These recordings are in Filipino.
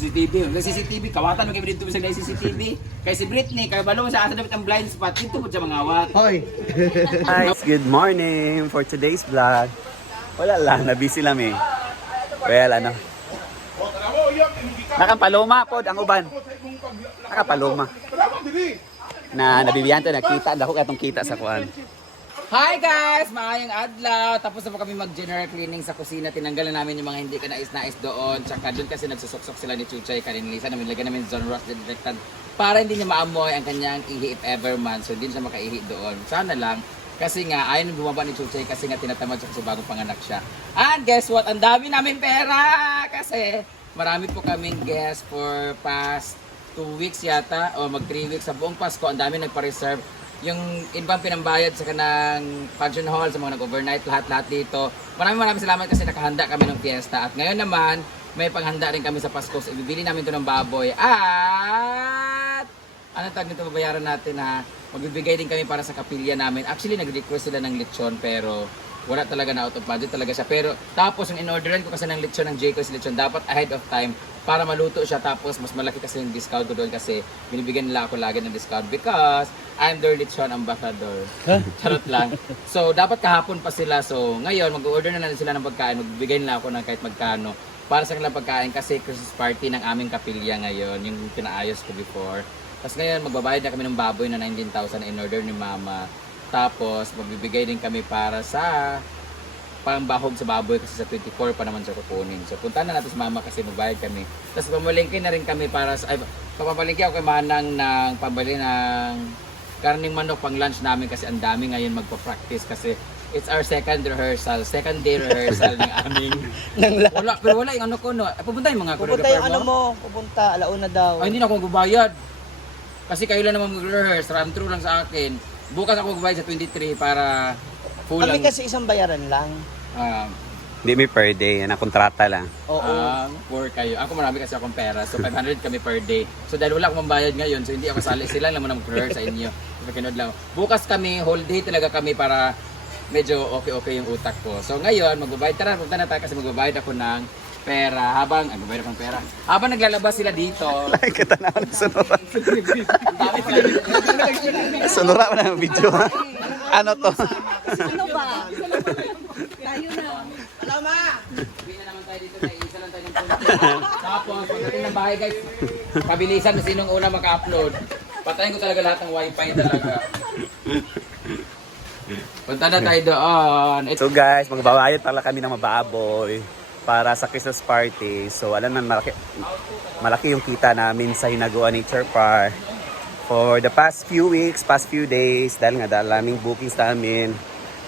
CCTV. Sa CCTV, kawatan mo kayo dito sa CCTV. Kay si Britney, kay balo sa asa dapat ang blind spot, dito po siya mangawat. Hoy! Guys, good morning for today's vlog. Wala lang, nabisi lang eh. Well, ano. Nakapaloma po ang uban. Nakapaloma. Na nabibiyan to, nakita. Dako katong kita sa kuan. Hi guys! Maayong adlaw! Tapos na po kami mag-general cleaning sa kusina. Tinanggalan namin yung mga hindi ka nais-nais doon. Tsaka doon kasi nagsusuksok sila ni Chuchay, Karinlisa. Lagyan namin zone rust disinfectant para hindi niya maamoy ang kanyang ihi if ever man. So hindi siya makaihi doon. Sana lang. Kasi nga, ayaw nang bumaba ni Chuchay kasi nga tinatamad siya kasi bagong panganak siya. And guess what? Ang dami namin pera! Kasi marami po kaming guests for past 2 weeks yata o mag 3 weeks sa buong Pasko. Ang dami nagpa-reserve. Yung ibang pinambayad sa kanang function hall, sa mga nag-overnight, lahat-lahat dito. Maraming salamat kasi nakahanda kami ng fiesta. At ngayon naman, may paghanda rin kami sa Pasko. So, ibibili namin ito ng baboy. At ano tawag nito, babayaran natin na magbibigay din kami para sa kapilya namin. Actually, nag-request sila ng lechon pero wala talaga na out of budget talaga siya. Pero tapos yung in-orderan ko kasi ng lechon ng Jayco's lechon, dapat ahead of time para maluto siya. Tapos mas malaki kasi yung discount ko doon kasi binibigyan nila ako lagi ng discount because I'm their lechon ambassador. Charot lang. So dapat kahapon pa sila. So ngayon mag-order na sila ng pagkain. Magbibigay nila ako ng kahit magkano para sa kanilang pagkain kasi Christmas party ng aming kapilya ngayon. Yung pinaayos ko before. Tapos ngayon magbabayad na kami ng baboy na 19,000 in order ni Mama. Tapos, magbibigay din kami para sa pangbahog sa baboy kasi sa 24 pa naman siya kukunin. So, punta na natin sa Mama kasi magbayad kami. Tapos, pamalingkin na rin kami para sa... Papapalingkin ako kay Manang ng pambali ng karning manok pang lunch namin kasi ang dami ngayon magpa-practice kasi it's our second day rehearsal ng aming... Wala, pero wala yung ano ko, no? Pupunta yung mga Pupunta yung ano mo, pupunta, alauna daw. Ay, hindi na ako magbabayad. Kasi kayo lang naman mag-rehearse, run through lang sa akin. Bukas ako magbayad sa 23 para full Kami lang. kasi isang bayaran lang. Hindi may per day, na kontrata lang. Oo. Poor kayo. Ako marami kasi akong pera. So 500 kami per day. So dahil wala akong mambayad ngayon, so hindi ako sali. Sila lang naman mag-rehearse sa inyo. So kinood lang. Bukas kami, whole day talaga kami para medyo okay yung utak ko. So ngayon, magbabayad. Tara, punta na tayo kasi magbabayad ako ng pera. Magbabayad ako ng pera. Habang naglalabas sila dito. Like, katanaw na sunura. Dami pala. Sunura mo na yung video, ha? Ano to? Ano ba? Tayo na. Hindi na naman tayo dito. Isa lang tayo ng punto. Tapos, pagdating ng bahay guys, pabilisan na sinong una maka-upload. Patayin ko talaga lahat ng wifi talaga. Punta na tayo doon. So guys, magbabayad pala kami ng mababoy para sa Christmas party. So alam na malaki yung kita namin sa Hinaguan Nature Park for the past few weeks, past few days dahil nga daming bookings namin.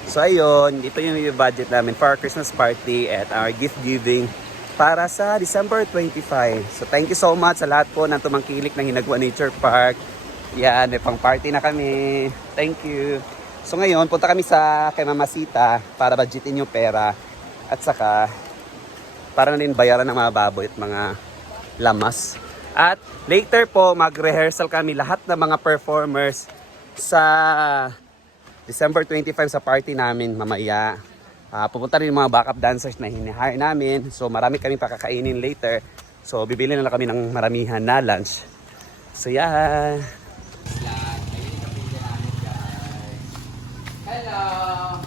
So ayun, ito yung budget namin for our Christmas party at our gift giving para sa December 25. So thank you so much sa lahat po ng tumangkilik ng Hinaguan Nature Park. Yan, may pang party na kami. Thank you. So ngayon, punta kami sa kay Mama Sita para budgetin yung pera at saka para na rin bayaran ng mga baboy at mga lamas. At later po, mag-rehearsal kami lahat ng mga performers sa December 25 sa party namin mamaya. Pupunta rin yung mga backup dancers na hinihire namin. So marami kami pakakainin later. So bibili na lang kami ng maramihan na lunch. So yeah. Hello!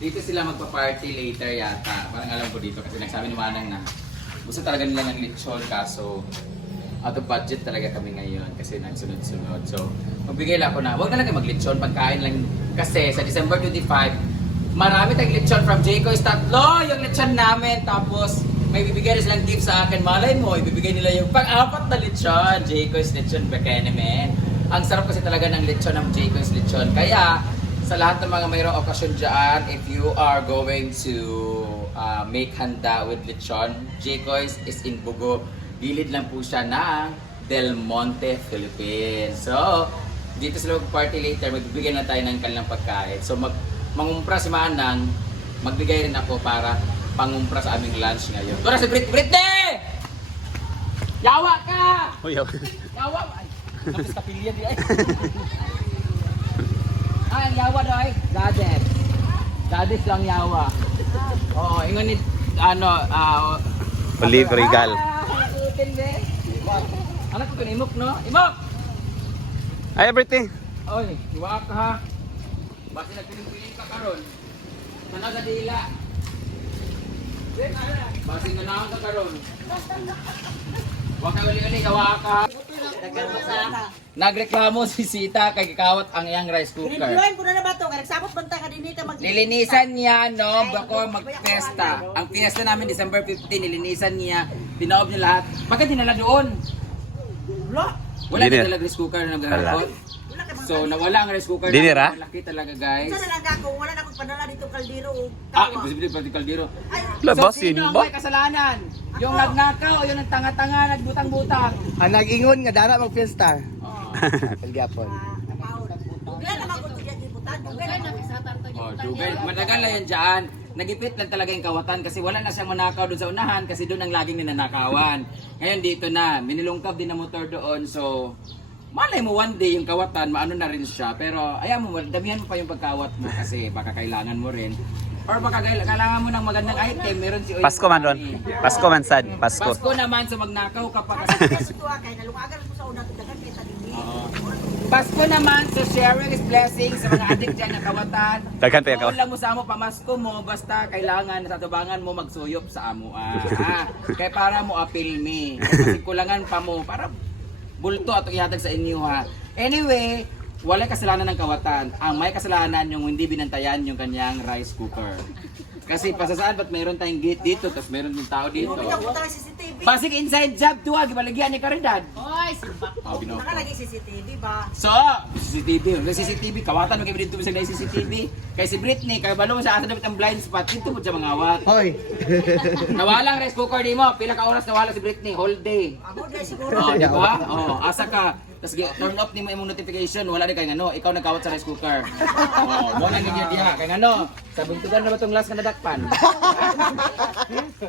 Dito sila magpa-party later yata. Parang alam ko dito kasi nagsabi ni Manang na gusto talaga nila ng lechon kaso out of budget talaga kami ngayon kasi nagsunod-sunod. So, magbigay lang ako na, huwag na lang kayo mag-lechon, pagkain lang kasi sa December 25, marami tayong lechon from Jayco's. Tatlo yung lechon namin. Tapos, may bibigay rin silang gift sa akin. Malay mo, ibibigay nila yung pang-apat na lechon. Jayco's lechon Bekenemen. Ang sarap kasi talaga ng lechon ng Jayco's lechon. Kaya, sa lahat ng mga mayroong okasyon dyan, if you are going to make handa with lechon, Jayco's is in Bugo. Gilid lang po siya ng Del Monte, Philippines. So, dito sila mag-party later, magbibigay na tayo ng kanilang pagkain. So, mangumpra si Manang, magbigay rin ako para pangumpra sa aming lunch ngayon. Tura si Britney! Yawa ka! Yawa! Ay, tapos kapilya di ay. Ang yawa daw ay Dades. Dades lang yawa. Oo, ingon ni ano, Olive Regal. Utin be. Anak ko ni Imok, no? Imok! Ay, everything. Oy, iwa ka ha. Basta nagpiling-piling ka karon. Sana sa dila. Basta ganahan ka karon. Huwag ka uli-uli, iwa ka ha. Nagreklamo si Sita kay gikawat ang iyang rice cooker. Pinipluin ko na ba ito? Nagsabot banta ka din ito mag- Nilinisan niya, no, bako mag-fiesta. Ang fiesta namin December 15, nilinisan niya, pinaob niya lahat. Bakit dinala doon? Wala Dinner. dinala rice cooker na naghahakot. So, nawala ang rice cooker. Dinner, na. ah? Malaki talaga, guys. Saan na lang ako? Wala na akong padala dito kaldero o Ah, tawa. imposible pati kaldero. Ay, Labas, So, sino ang ba? may kasalanan? Yung nagnakaw o yung nagtanga-tanga, nagbutang-butang? Ang nag-ingon nga dara mag-fiesta. Pagyapon. napahod. Wala naman ko ito dyan ibutan. Wala na. Oh, dugay. Matagal na yan dyan. Nagipit lang talaga yung kawatan kasi wala na siyang manakaw doon sa unahan kasi doon ang laging ninanakawan. Ngayon dito na, minilungkab din na motor doon. So, malay mo one day yung kawatan, maano na rin siya. Pero ayaw mo, damihan mo pa yung pagkawat mo kasi baka kailangan mo rin. Or baka kailangan mo ng magandang item, meron si Oy. Pasko man ron. Pasko man sad. Pasko. Pasko naman, so magnakaw ka pa kasi. Kasi ito kay naluwagan ko sa una dagan kay tadili. Pasko naman, so sharing is blessing sa mga adik dyan na kawatan. Daghan pa yung Kung lang mo sa amo, pamasko mo, basta kailangan sa tubangan mo magsuyop sa amo. Kaya para mo appeal me. Kasi kulangan pa mo, para bulto at ihatag sa inyo ha. Anyway, wala kasalanan ng kawatan. Ang may kasalanan yung hindi binantayan yung kanyang rice cooker. Kasi pasasaan ba't mayroon tayong gate dito, tapos mayroon yung tao dito. Pinapunta ng CCTV. Pasig inside job to ha, gibaligyan ni Karidad. Hoy, simbak. Oh, binoko. Nakalagay CCTV ba? So, CCTV, may CCTV, kawatan mo kayo dito sa CCTV. Kay si Britney, kay balo mo sa asa dapat ang blind spot, dito mo siya mangawat. Hoy. Nawalang rice cooker di mo, pila ka oras nawala si Britney, whole day. Amo dai siguro. Oh, di ba? Oh, asa ka. Tapos turn off ni mo imong notification, wala di kay ngano, ikaw nagkawat sa rice cooker. Oh, mo na ninyo diha kay ngano. Sa buntugan na ba tong last nga nadakpan?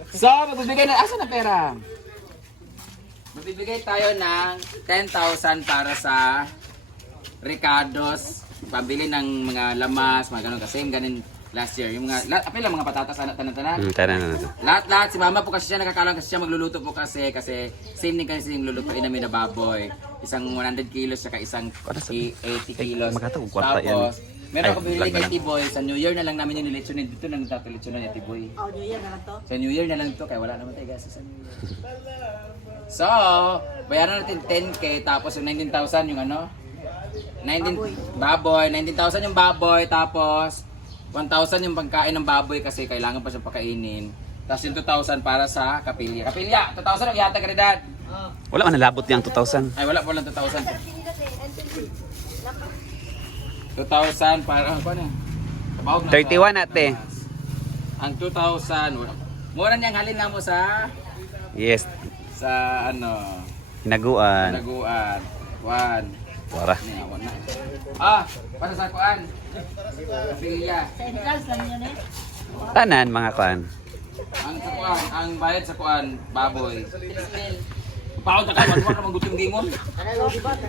So, magbibigay na asa na pera? Magbibigay tayo ng 10,000 para sa Ricardo's pambili ng mga lamas, mga ganun kasi ganin last year. Yung mga apil lang mga patatas anak tanan-tanan. Tanan na. Lahat si mama po kasi siya nakakalang kasi siya magluluto po kasi same din kasi yung lulutuin namin na baboy. Isang 100 kilos saka isang 80 kilos. Makatawag kwarta yan. Tapos meron Ay, ako binili vlog na kay lang. T-Boy sa New Year na lang namin yung nilitsunin. Dito na nagtatalitsunan niya T-Boy. Oh, New Year na lang to. Sa New Year na lang to kaya wala naman tayo gas sa New Year. So, bayaran natin 10k tapos yung 19,000 yung ano? 19 baboy, 19,000 yung baboy tapos 1,000 yung pagkain ng baboy kasi kailangan pa siya pakainin. Tapos yung 2,000 para sa kapilya. Kapilya, 2,000 ang yata karidad. Wala man nalabot yung 2,000. Ay, wala po lang 2,000. 2,000 para ano ba na? Kabawag na 31 ate. Ang 2,000, mura niyang halin na mo sa Yes. ano, Hinaguan. naguan. 1. Wara. Para sa kuan. Kapilya. Sa entrance lang yun eh. Tanan mga kan. Ang sa kuan, ang bayad sa kuan, baboy. Paod na kayo, wala namang gutong gingon.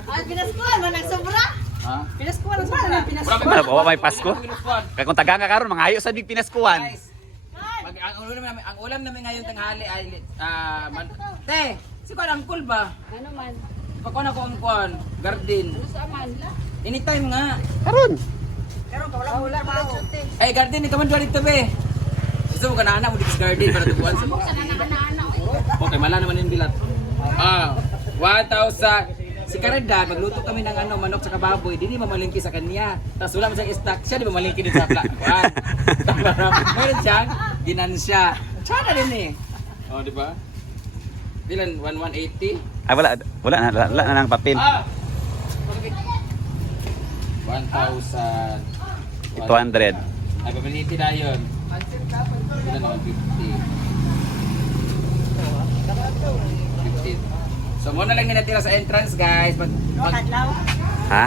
Ah, pinaskuhan man nagsobra. Ha? Pinaskuhan ang sobra. Ano ba may Pasko? Kaya kung taga nga karon mga ayo sa big Pinaskuhan. Guys, ang ulam namin ngayon tanghali ay te, si kuan angkol ba? Ano man? Pakuan ako ang kuan, garden. Saman. Anytime nga. Karon. Pero wala trabaho. Eh, garden, ikaw man doon dito be. Gusto mo ka na mo dito sa garden para tubuan sa mga. Okay, mala naman yung bilat. 1,000. Si Karidad, magluto kami ng manok sa baboy, di mamalingki sa kanya. Tapos wala mo siyang stock, siya di mamalingki din sa kuan. Meron siyang ginansya. Tsaka rin eh. Oh, di ba? Bilan 180? Ay wala na lang papel. 1,000. 200. Ay, pabiliti na yun. Bilan naman 50. 50. So, muna lang natira sa entrance, guys. Kadlaw. Ha?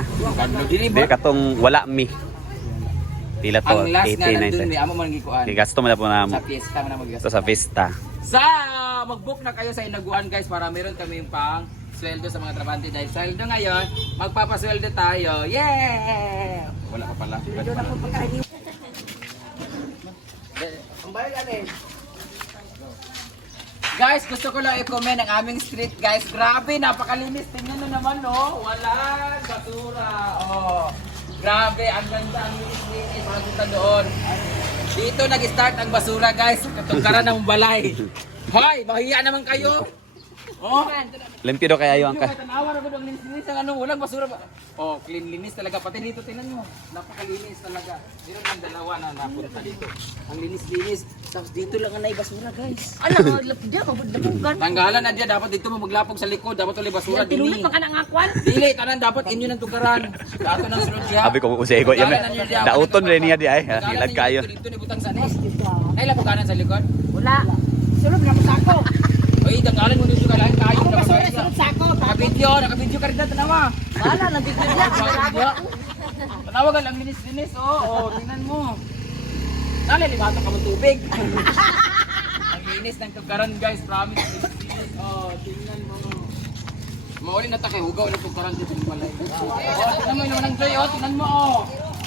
Dili Di ba? katong wala mi. Pila to Ang last nga 80 nandun, may 90. amo man gikuan. Gigasto mo na po na mo. Sa fiesta mo na mag-gasto. Sa Vista. Mag-book na kayo sa Inaguan, guys, para meron kami pang sweldo sa mga trabante. Dahil sweldo ngayon, magpapasweldo tayo. Yeah! Wala ka pala. Doon ako pagkain. Ang bayan ano eh. Guys, gusto ko lang i-comment ang aming street, guys. Grabe, napakalinis. Tingnan nyo naman, oh. Walang basura. Oh. Grabe, ang ganda, ang linis-linis. Makikita doon. Dito nag-start ang basura, guys. Katungkaran ng balay. Hoy, mahiya naman kayo. Oh. Limpido kaya yung ka. Tanawa na ko ang linis ng ano, walang basura ba? Oh, cleanliness talaga. Pati dito, tingnan nyo. Napakalinis talaga. Meron ng dalawa na napunta dito. Ang linis-linis. Tapos dito lang ang basura, guys. Ano, dia mabudabugan. Tanggalan na dia, dapat dito mo maglapog sa likod, dapat ulit basura Tinulit dili. pa ka ng akwan. Dili, tanan dapat inyo ng tugaran. Dato ng sulod diha. Sabi ko usay ko yan. Dauton rin niya di ay. Hilad kayo. Dito ni butang sa anis. Ay lapuganan sa likod. Wala. Sulod na mo sako. Oy, tanggalan mo dito ka lang kayo. Ang basura sulod sako. Naka-video ka rin na tanawa. Wala na bigyan niya. Tanawa ka lang linis-linis. Oh, tingnan mo. Nalilibato ka mo tubig. Ang linis ng tugaran, guys, promise. Linis. Oh, tingnan mo. Mauli na tayo, hugaw na tugaran dito sa balay. Oh, tingnan mo yung ng Joy, oh, tingnan mo, oh.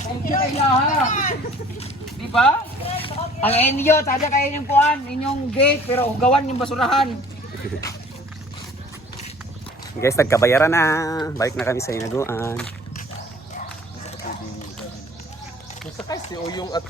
Thank you kay Laha. Di ba? Ang inyo, tada kayo yung puan, inyong gate, pero hugawan yung basurahan. Guys, nagkabayaran na. Balik na kami sa hinaguan. Basta kasi o yung ato